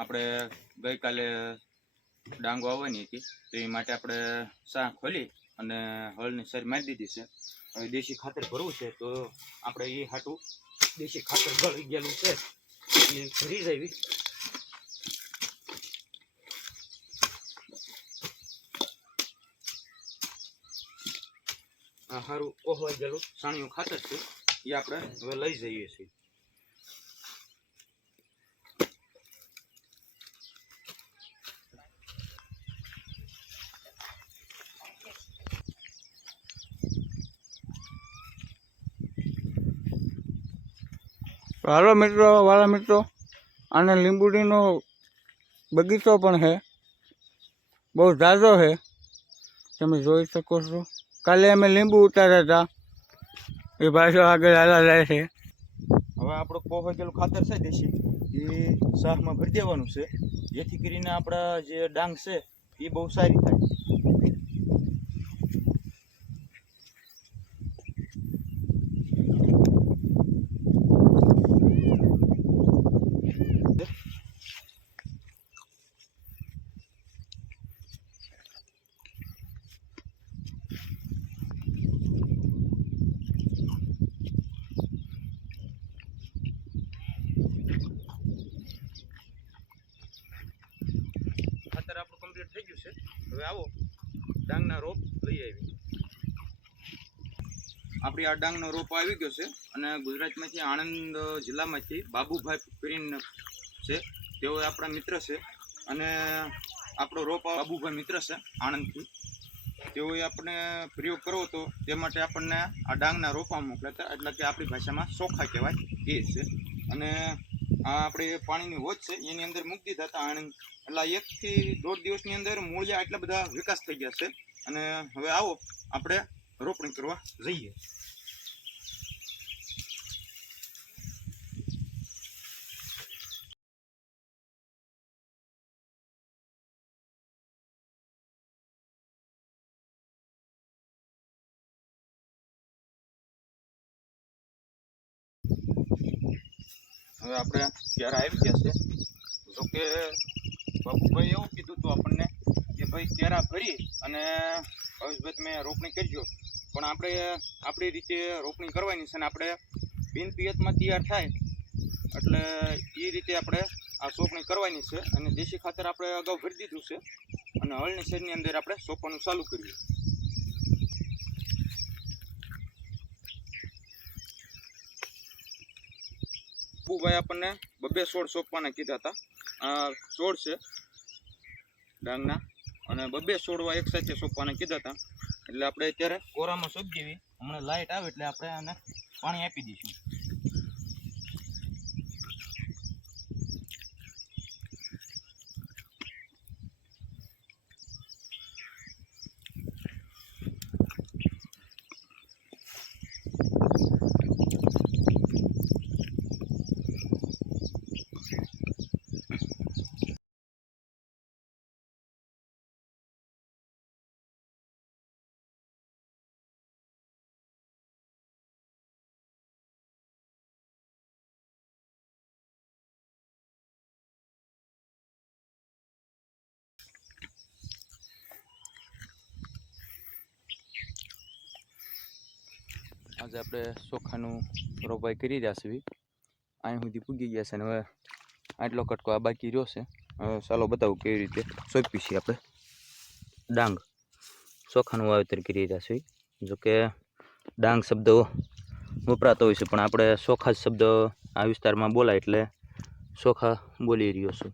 આપણે ગઈકાલે ડાંગો આવવાની હતી, તો એ માટે આપણે શાહ ખોલી અને હળની સર મારી દીધી છે. હવે દેશી ખાતર ભરવું છે, તો આપણે એ હાટું દેશી ખાતર ગળી ગયેલું છે એ ભરી જાય. આ સારું ઓહવાઈ ગયેલું સાણિયું ખાતર છે, એ આપણે હવે લઈ જઈએ છીએ. હાલો મિત્રો, વાલા મિત્રો, આને લીંબુડીનો બગીચો પણ છે, બહુ ઝાઝો છે, તમે જોઈ શકો છો. કાલે અમે લીંબુ ઉતાર્યા હતા, એ પાછો આગળ હાલા જાય છે. હવે આપણું કોહવાઈ ગયેલું ખાતર છે દેશી, એ શાહમાં ભરી દેવાનું છે, જેથી કરીને આપણા જે ડાંગ છે એ બહુ સારી થાય. ખાતર આપણું કમ્પ્લીટ થઈ ગયું છે. હવે આવો ડાંગના રોપ લઈ આવી. આપણી આ ડાંગનો રોપ આવી ગયો છે, અને ગુજરાતમાંથી આણંદ જિલ્લામાંથી બાબુભાઈ કરીને છે, તેઓ આપણા મિત્ર છે, અને આપણો રોપ બાબુભાઈ મિત્ર છે આણંદથી. તેઓએ આપણે પ્રયોગ કરવો હતો, તે માટે આપણને આ ડાંગના રોપા મોકલ્યા હતા, એટલે કે આપણી ભાષામાં ચોખા કહેવાય એ છે. અને આ આપણે પાણીની હોજ છે એની અંદર મૂકી દીધા હતા આણંદ, એટલે 1 થી 1.5 દિવસની અંદર મૂળિયા એટલા બધા વિકાસ થઈ ગયા છે. અને હવે આવો આપણે રોપણી કરવા જઈએ. હવે આપણે ક્યારે આવી ગયા છે, જોકે બાબુભાઈ એવું કીધું હતું આપણને કે ભાઈ કેરા ભરી અને ભવિષ્યભાઈ તમે રોપણી કરજો, પણ આપણે આપણી રીતે રોપણી કરવાની છે, અને આપણે બિન પિયતમાં તૈયાર થાય એટલે એ રીતે આપણે આ સોંપણી કરવાની છે. અને દેશી ખાતર આપણે અગાઉ ભરી દીધું છે, અને હળની શેરની અંદર આપણે સોંપવાનું ચાલુ કરીએ. બાબુભાઈ આપણને 2 છોડ સોંપવાના કીધા હતા. આ છોડ છે ડાંગના, અને 2 છોડવા એક સાથે સોંપવાના કીધા હતા. એટલે આપણે અત્યારે કોરામાં સોંપી દેવી. હમણાં લાઇટ આવે એટલે આપણે આને પાણી આપી દઈશું. આજે આપણે ચોખાનું રોપાઈ કરી રહ્યા છીએ. અહીં સુધી પૂગી ગયા છે, અને હવે આટલો કટકો આ બાકી રહ્યો છે. હવે ચાલો બતાવું કેવી રીતે સોંપી છીએ આપણે ડાંગ. ચોખાનું વાવેતર કરી રહ્યા છીએ. જોકે ડાંગ શબ્દ વપરાતો હોય છે, પણ આપણે ચોખા જ શબ્દ આ વિસ્તારમાં બોલાય એટલે ચોખા બોલી રહ્યો છું.